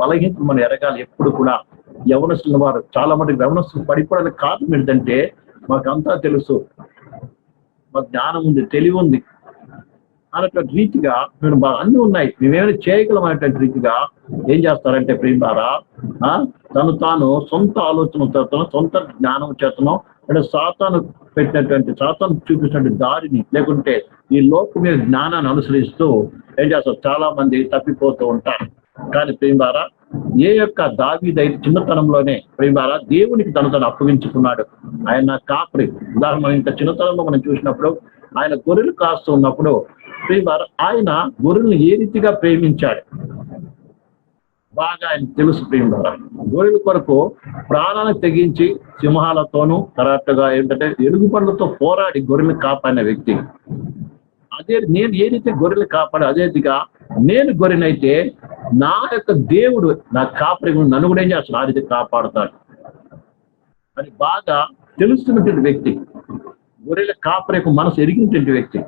బలహీనతలు మనం ఎరగాలి ఎప్పుడు కూడా. యవనస్తుల వారు చాలా మంది యవనస్తులు పడిపోవడానికి కారణం ఏంటంటే మాకంతా తెలుసు. మాకు జ్ఞానం ఉంది తెలివి ఉంది. అన్నటువంటి రీతిగా మేము అన్ని ఉన్నాయి. మేమేమైనా చేయగలం అనేటువంటి రీతిగా ఏం చేస్తారంటే ప్రియులారా తను తాను సొంత ఆలోచన చేతను సొంత జ్ఞానం చేతను అంటే సాతాను పెట్టినటువంటి సాతాను చూపించినటువంటి దారిని లేకుంటే ఈ లోకం మీద జ్ఞానాన్ని అనుసరిస్తూ ఏం చేస్తారు? చాలా మంది తప్పిపోతూ ఉంటారు. కానీ ప్రియులారా ఏ యొక్క దావీదైతే చిన్నతనంలోనే ప్రియులారా దేవునికి తను తను అప్పగించుకున్నాడు. ఆయన కాపరి. ఉదాహరణ ఇంత చిన్నతనంలో మనం చూసినప్పుడు ఆయన గొర్రెలు కాస్తూ ఉన్నప్పుడు ప్రియులారా ఆయన గొర్రెలను ఏ రీతిగా ప్రేమించాడు? బాగా ఆయన తెలుసు ప్రియులారా గొర్రెల కొరకు ప్రాణాన్ని తెగించి సింహాలతోనూ తర్వాతగా ఏంటంటే ఎలుగు పండ్లతో పోరాడి గొర్రెలు కాపాడిన వ్యక్తి. అదే నేను ఏదైతే గొర్రెలు కాపాడు అదే రీతిగా నేను గొర్రెనైతే నా యొక్క దేవుడు నా కాపరి నన్ను కూడా ఏం చేస్తాడు? ఆ రీతి కాపాడుతాడు. అని బాగా తెలుస్తున్నటువంటి వ్యక్తి. గొర్రెల కాపరి యొక్క మనసు ఎరిగినటువంటి వ్యక్తి.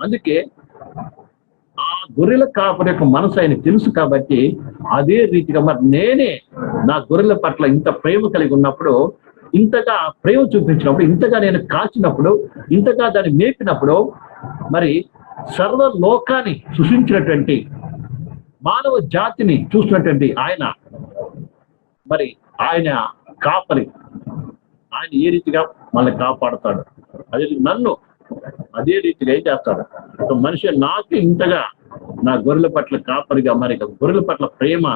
అందుకే ఆ గొర్రెల కాపరి యొక్క మనసు ఆయన తెలుసు కాబట్టి అదే రీతిగా మరి నేనే నా గొర్రెల పట్ల ఇంత ప్రేమ కలిగి ఉన్నప్పుడు ఇంతగా ప్రేమ చూపించినప్పుడు ఇంతగా నేను కాచినప్పుడు ఇంతగా దాన్ని మేపినప్పుడు మరి సర్వ లోకాన్ని సృష్టించినటువంటి మానవ జాతిని చూసినటువంటి ఆయన మరి ఆయన కాపరి. ఆయన ఏ రీతిగా మనల్ని కాపాడుతాడు? అదే నన్ను అదే రీతిగా ఏం చేస్తాడు? ఒక మనిషి నాకు ఇంతగా నా గొర్రెల పట్ల కాపరిగా మరి గొర్రెల పట్ల ప్రేమ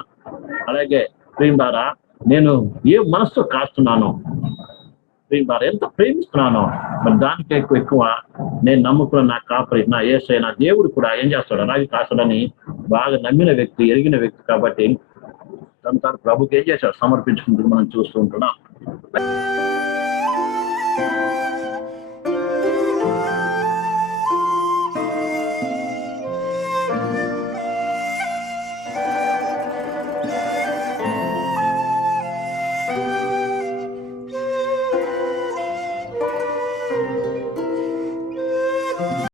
అలాగే ప్రేమ ద్వారా నేను ఏ మనస్సు కాస్తున్నాను ప్రేమ ఎంత ప్రేమిస్తున్నానో. మరి దానికే ఎక్కువ ఎక్కువ నేను నమ్ముకున్న నా కాపరి నా ఏసై నా దేవుడు కూడా ఏం చేస్తాడు అలాగే కాస్తాడని బాగా నమ్మిన వ్యక్తి ఎరిగిన వ్యక్తి కాబట్టి తను తాను ప్రభుకి ఏం చేశాడు? సమర్పించుకుంటూ మనం చూస్తూ ఉంటున్నాం.